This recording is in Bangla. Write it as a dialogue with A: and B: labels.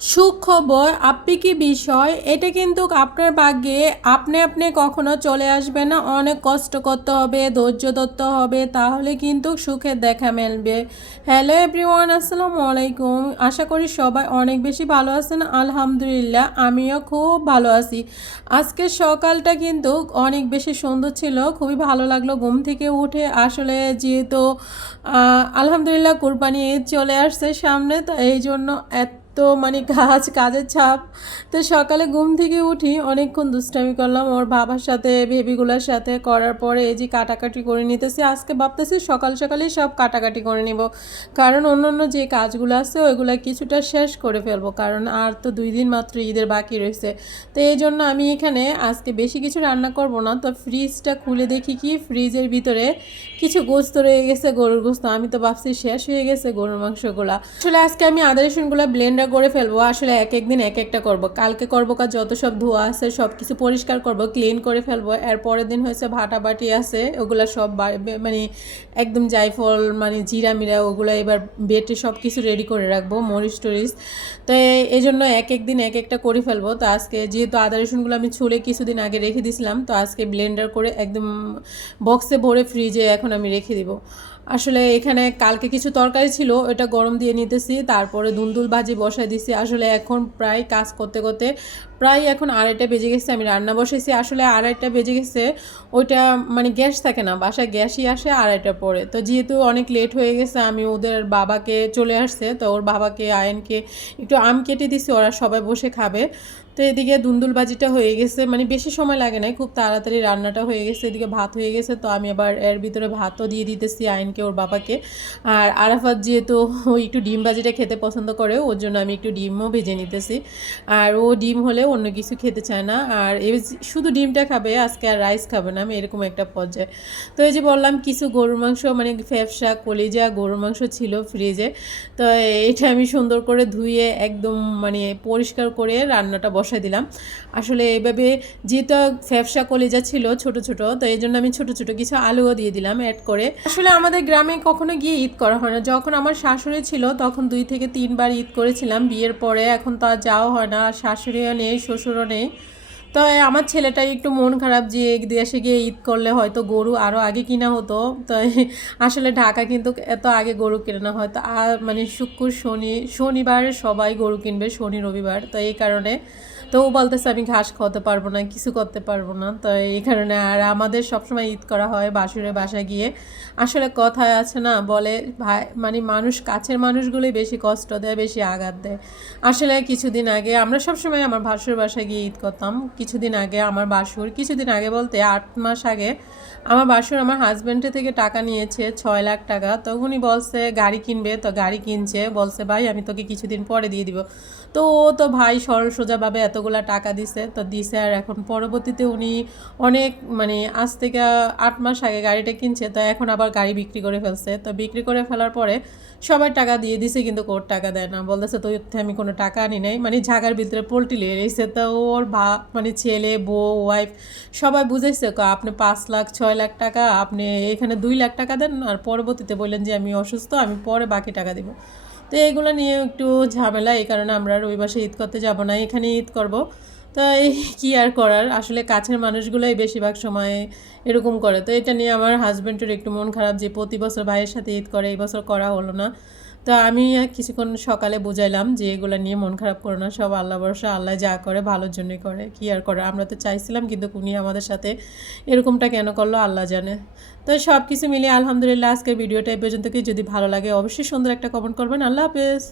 A: সুখবর কি বিষয়? এটা কিন্তু আপনার ভাগ্যে। আপনি আপনি কখনো চলে আসবে না। অনেক কষ্ট করতে হবে, ধৈর্য ধরতে হবে, তাহলে কিন্তু সুখের দেখা মেলবে। হ্যালো এভরিওয়ান আসসালামু আলাইকুম। আশা করি সবাই অনেক বেশি ভালো আছেন। আলহামদুলিল্লাহ, আমিও খুব ভালো আছি। আজকে সকালটা কিন্তু অনেক বেশি সুন্দর ছিল, খুবই ভালো লাগল ঘুম থেকে উঠে। আসলে যেহেতু আলহামদুলিল্লাহ কোরবানি চলে আসছে সামনে, তো এই জন্য এত তো মানে কাজ, কাজের ছাপ তো সকালে ঘুম থেকে উঠি, অনেকক্ষণ দুষ্টামি করলাম। ওর বাবার সাথে, বেবিগুলোর সাথে করার পরে এই যে কাটাকাটি করে নিতেছি। আজকে ভাবতেছি সকাল সকালেই সব কাটাকাটি করে নিব। কারণ অন্য অন্য যে কাজগুলো আছে, ওইগুলো কিছুটা শেষ করে ফেলব। কারণ আর তো দুই দিন মাত্র ঈদের বাকি রয়েছে। তো এই জন্য আমি এখানে আজকে বেশি কিছু রান্না করব না। তো ফ্রিজটা খুলে দেখি কি, ফ্রিজের ভিতরে কিছু গোস্ত রয়ে গেছে, গরুর গোস্ত। আমি তো ভাবছি শেষ হয়ে গেছে গরুর মাংসগুলা। আসলে আজকে আমি আদা রসুনগুলো ব্লেন্ডার করে ফেলব, আসলে এক এক দিন এক একটা করব। কালকে করব কাজ, যত সব ধোয়া আছে সব কিছু পরিষ্কার করব ক্লিন করে ফেলব। এর পরের দিন হয়েছে ভাটা বাটি আছে, ওগুলো সব মানে একদম জায়ফল মানে জিরা মিরা ওগুলো এবার বেটে সব কিছু রেডি করে রাখব, মরিচ টরিচ। তো এই- এই জন্য এক এক দিন এক একটা করে ফেলব। তো আজকে যেহেতু আদা রসুনগুলো আমি ছুলে কিছুদিন আগে রেখে দিয়েছিলাম তো আজকে ব্লেন্ডার করে একদম বক্সে ভরে ফ্রিজে এখন আমি রেখে দিব। আসলে এখানে কালকে কিছু তরকারি ছিল, ওটা গরম দিয়ে নিতেছি, তারপরে দুন্দুল ভাজি বসাই দিছি। আসলে এখন প্রায় কাজ করতে করতে প্রায় এখন আড়াইটা বেজে গেছে, আমি রান্না বসেছি আসলে আড়াইটা বেজে গেছে, ওইটা মানে গ্যাস থাকে না, বাসায় গ্যাসই আসে আড়াইটা পরে। তো যেহেতু অনেক লেট হয়ে গেছে, আমি ওদের বাবাকে চলে আসছে, তো ওর বাবাকে, আয়নকে একটু আম কেটে দিছি, ওরা সবাই বসে খাবে। তো এদিকে দুন্দুলবাজিটা হয়ে গেছে মানে বেশি সময় লাগে না খুব তাড়াতাড়ি রান্নাটা হয়ে গেছে, এদিকে ভাত হয়ে গেছে, তো আমি আবার এর ভিতরে ভাতও দিয়ে দিতেছি আইনকে ওর বাবাকে। আর আরাফাত যেহেতু একটু ডিম বাজিটা খেতে পছন্দ করে, ওর জন্য আমি একটু ডিমও ভেজে নিতেছি। আর ও ডিম হলে অন্য কিছু খেতে চায় না। আর এই শুধু ডিমটা খাবে, আজকে আর রাইস খাবে না, আমি এরকম একটা পর্যায়ে। তো এই যে বললাম, কিছু গরুর মাংস মানে ফ্যাপসা, কলিজা, গরুর মাংস ছিল ফ্রিজে তো এটা আমি সুন্দর করে ধুয়ে একদম মানে পরিষ্কার করে রান্নাটা বসাই দিলাম। আসলে এভাবে যেহেতু ফ্যাপসা, কলিজা ছিল ছোট ছোট, তো এই জন্য আমি ছোট ছোট কিছু আলুও দিয়ে দিলাম অ্যাড করে। আসলে আমাদের গ্রামে কখনো গিয়ে ঈদ করা হয় না। যখন আমার শাশুড়ি ছিল, তখন দুই থেকে তিনবার ঈদ করেছিলাম। বিয়ের পরে এখন তো আর যাওয়া হয় না, আর শাশুড়িও নেই। শ্বশুরও নেই তো আমার ছেলেটাই একটু মন খারাপ যে দেশে গিয়ে ঈদ করলে হয়তো গরু আরও আগে কিনা হতো। তো আসলে ঢাকা কিন্তু এত আগে গরু কেনে না, হয়তো আর মানে শুক্র, শনি, শনিবার সবাই গরু কিনবে, শনি, রবিবার। তো এই কারণে তো ও বলতেছে, আমি ঘাস খাওয়াতে পারব না, কিছু করতে পারব না। তো এই কারণে আর আমাদের সবসময় ঈদ করা হয় বাসুরের বাসায় গিয়ে। আসলে কথায় আছে না, বলে ভাই মানে মানুষ, কাছের মানুষগুলোই বেশি কষ্ট দেয়, বেশি আঘাত দেয়। আসলে কিছুদিন আগে আমরা সবসময় আমার ভাসুর বাসায় গিয়ে ঈদ করতাম। কিছুদিন আগে আমার বাসুর, কিছুদিন আগে বলতে আট মাস আগে আমার বাসুর আমার হাজব্যান্ডের থেকে টাকা নিয়েছে ছয় লাখ টাকা। তো উনি বলছে, গাড়ি কিনবে? তো গাড়ি কিনছে, বলছে, ভাই, আমি তোকে কিছুদিন পরে দিয়ে দিব। তো ও তো ভাই সরল সোজাভাবে এতগুলা টাকা দিছে, তো দিছে আর এখন পরবর্তীতে উনি অনেক মানে আজ থেকে আট মাস আগে গাড়িটা কিনছে, তো এখন আবার গাড়ি বিক্রি করে ফেলছে। তো বিক্রি করে ফেলার পরে সবাই টাকা দিয়ে দিছে কিন্তু কোর টাকা দেয় না। বলতেছে তো আমি কোনো টাকা আনি নাই। মানে ঝাগার ভিতরে পোলট্রি লিয়ে রয়েছে। তো ওর ভা মানে ছেলে, বউ ওয়াইফ সবাই বুঝেছে আপনি পাঁচ লাখ, ছয় লাখ টাকা, আপনি এখানে দুই লাখ টাকা দেন, আর পরবর্তীতে বললেন যে আমি অসুস্থ, আমি পরে বাকি টাকা দিব। তো এইগুলো নিয়ে একটু ঝামেলা, এই কারণে আমরা রবিবাসে ঈদ করতে যাব না এখানে ঈদ করব। তো এই কী আর করার? আসলে কাছের মানুষগুলোই বেশিরভাগ সময় এরকম করে। তো এটা নিয়ে আমার হাজব্যান্ডের একটু মন খারাপ যে প্রতি বছর ভাইয়ের সাথে ঈদ করে, এই বছর করা হলো না। তো আমি কিছুক্ষণ সকালে বোঝাইলাম যে এগুলো নিয়ে মন খারাপ করো না, সব আল্লাহ ভরসা, আল্লাহ যা করে ভালোর জন্যই করে, কি আর করে? আমরা তো চাইছিলাম কিন্তু উনি আমাদের সাথে এরকমটা কেন করল আল্লাহ জানে। তো সব কিছু মিলিয়ে আলহামদুলিল্লাহ, আজকের ভিডিওটা এই পর্যন্ত কি যদি ভালো লাগে অবশ্যই সুন্দর একটা কমেন্ট করবেন। আল্লাহ হাফেজ।